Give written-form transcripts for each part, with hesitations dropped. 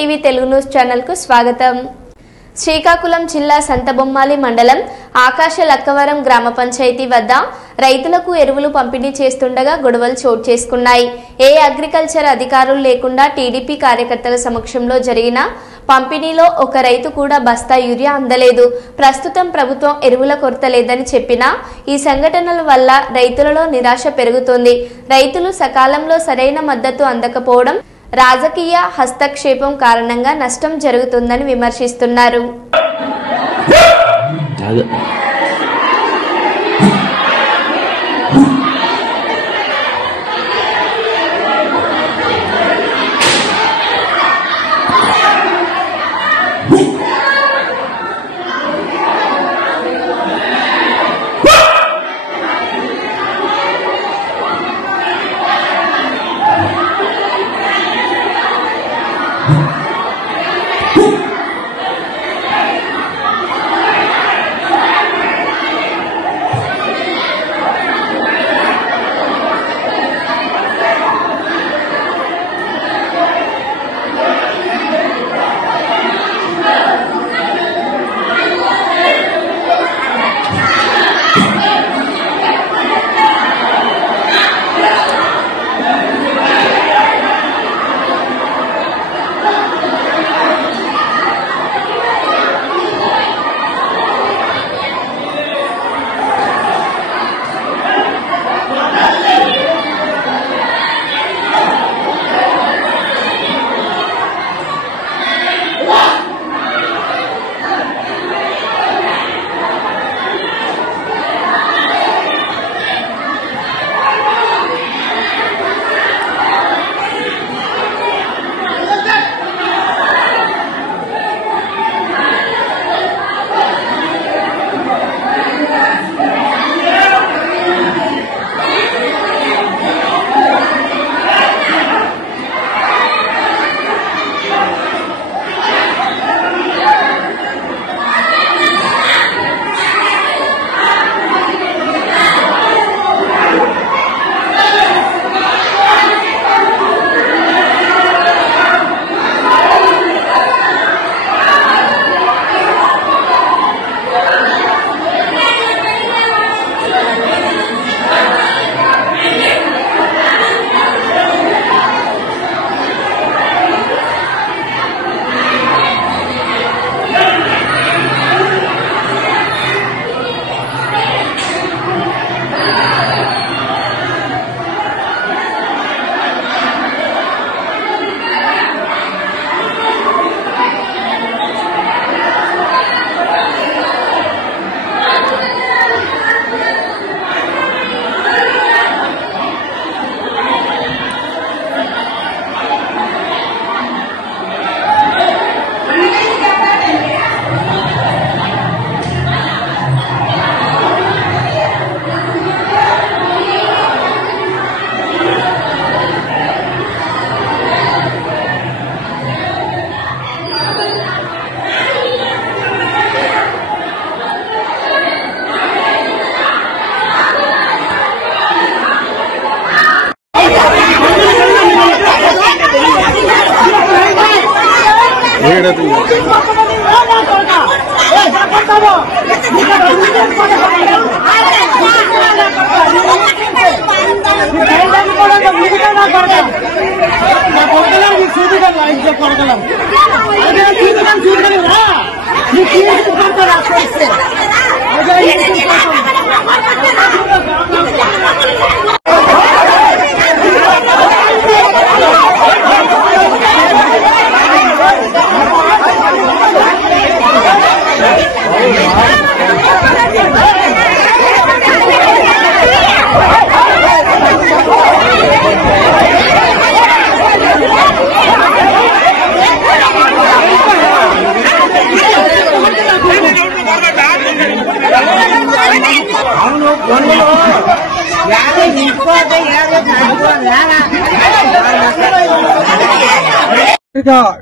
TV Telugu news channel కు స్వాగతం. శ్రీకాకుళం జిల్లా సంతబొమ్మాలి మండలం ఆకాశ లక్కవరం గ్రామ పంచాయతీ వద్ద రైతులకు ఎరువులు పంపిణీ చేస్తుండగా గొడవలు చోటు చేసుకున్నాయి. ఏ అగ్రికల్చర్ అధికారులు లేకుండా టీడీపీ కార్యకర్తల సమక్షంలో జరిగిన పంపిణీలో ఒక రైతు కూడా బస్తా యూరియా అందలేదు. ప్రస్తుతం ప్రభుత్వం ఎరువుల కొరత లేదని చెప్పినా ఈ సంఘటనల వల్ల రైతులలో నిరాశ పెరుగుతోంది. రైతులు సకాలంలో సరైన మద్దతు అందకపోవడం, రాజకీయ హస్తక్షేపం కారణంగా నష్టం జరుగుతుందని విమర్శిస్తున్నారు.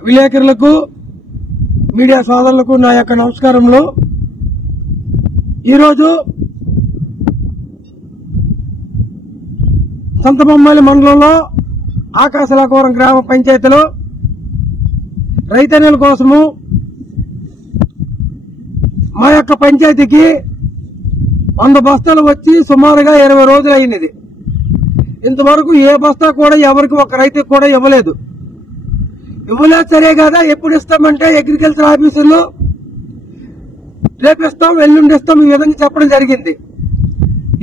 విలేకరులకు మీడియా సోదరులకు నా యొక్క నమస్కారములు. ఈరోజు సంతబొమ్మాలి మండలంలో ఆకాశలకవరం గ్రామ పంచాయతీలో రైతన్నల కోసము మా యొక్క పంచాయతీకి 100 బస్తాలు వచ్చి సుమారుగా 20 రోజులు అయింది. ఇంతవరకు ఏ బస్తా కూడా ఎవరికి ఒక రైతుకు కూడా ఇవ్వలేదు. సరే కదా, ఎప్పుడు ఇస్తామంటే అగ్రికల్చర్ ఆఫీసర్లు రేపిస్తాం, ఎల్లుండి ఇస్తాం, ఈ విధంగా చెప్పడం జరిగింది.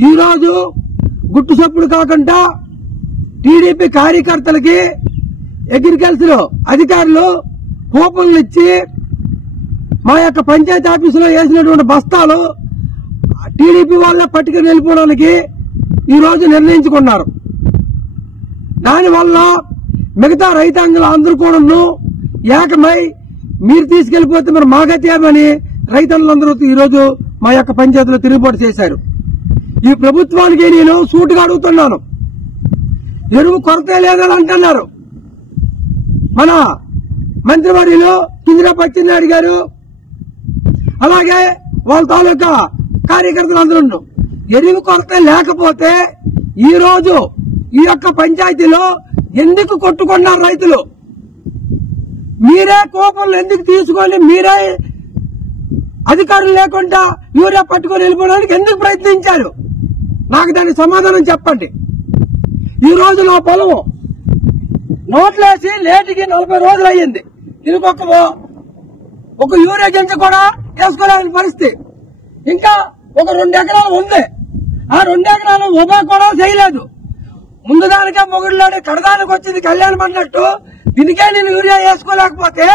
ఈ రోజు గుట్టు చప్పుడు కాకుండా టీడీపీ కార్యకర్తలకి అగ్రికల్చర్ అధికారులు కూపన్లు ఇచ్చి మా యొక్క పంచాయతీ ఆఫీసులో వేసినటువంటి బస్తాలు టీడీపీ వాళ్ళే పట్టుకుని వెళ్ళిపోవడానికి ఈ రోజు నిర్ణయించుకున్నారు. దానివల్ల మిగతా రైతాంగులు అందరూ కూడా ఏకమై మీరు తీసుకెళ్లిపోతే మరి మాగతి ఏమని రైతన్నులందరూ ఈ రోజు మా యొక్క పంచాయతీలో తిరుగుబాటు చేశారు. ఈ ప్రభుత్వానికి నేను సూటుగా అడుగుతున్నాను, ఎరువు కొరత లేదని అంటున్నారు. మన మంత్రివర్యులు కింజరాపు అచ్చెన్నాయుడు గారు అలాగే వాళ్ళ తాలూకా కార్యకర్తలు అందరూ ఎరువు కొరత లేకపోతే ఈ రోజు ఈ యొక్క పంచాయతీలో ఎందుకు కొట్టుకున్నారు రైతులు? మీరే కూపన్లు ఎందుకు తీసుకొని మీరే అధికారులు లేకుండా యూరియా పట్టుకొని వెళ్ళిపోవడానికి ఎందుకు ప్రయత్నించారు? నాకు దానికి సమాధానం చెప్పండి. ఈ రోజు నా పొలం నోట్లేసి లేటికి 40 రోజులు అయ్యింది. దీనికి ఒక యూరియా గింజ కూడా వేసుకోలేని పరిస్థితి. ఇంకా ఒక 2 ఎకరాలు ఉంది, ఆ 2 ఎకరాలు ఉభా కూడా చేయలేదు. ముందు దానికే మొగుడులాడే కడదానికి వచ్చింది కళ్యాణం అన్నట్టు దీనికే నేను యూరియా వేసుకోలేకపోతే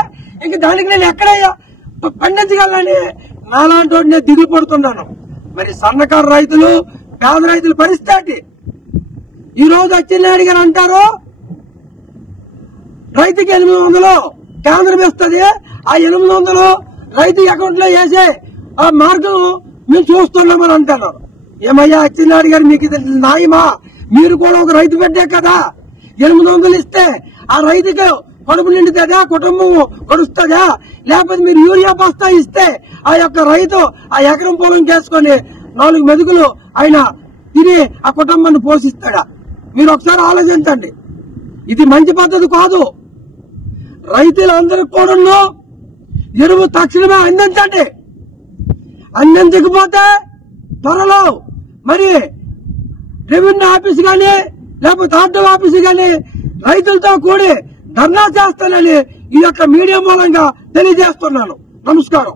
ఇంక దానికి నేను ఎక్కడ పండించగలని నాలాంటి వాడిని నేను దిగులు పడుతున్నాను. మరి సన్నకారు రైతులు పేద రైతుల పరిస్థితి ఈ రోజు అచ్చెన్నాయుడు గారు అంటారు రైతుకి 800 కేంద్రం ఇస్తుంది, ఆ 800 రైతు అకౌంట్ లో వేసే ఆ మార్గం మేము చూస్తున్నామని అంటున్నారు. ఏమయ్యా అచ్చెన్నాయుడు గారు, మీకు ఇది న్యాయమా? మీరు కూడా ఒక రైతు బిడ్డే కదా. 800 ఇస్తే ఆ రైతుకి కడుపు నిండుతుందా, కుటుంబం గడుస్తుందా? లేకపోతే మీరు యూరియా బస్తా ఇస్తే ఆ యొక్క రైతు ఆ ఎకరం పొలం చేసుకుని 4 మెతుకులు ఆయన తిని ఆ కుటుంబాన్ని పోషిస్తాడా? మీరు ఒకసారి ఆలోచించండి. ఇది మంచి పద్ధతి కాదు. రైతులందరికీ కూడా ఎరువు తక్షణమే అందించండి. అందించకపోతే త్వరలో మరి రెవెన్యూ ఆఫీసు గాని లేకపోతే ఆర్డో ఆఫీసు గాని రైతులతో కూడి ధర్నా చేస్తానని ఈ యొక్క మీడియా మూలంగా తెలియజేస్తున్నాను. నమస్కారం.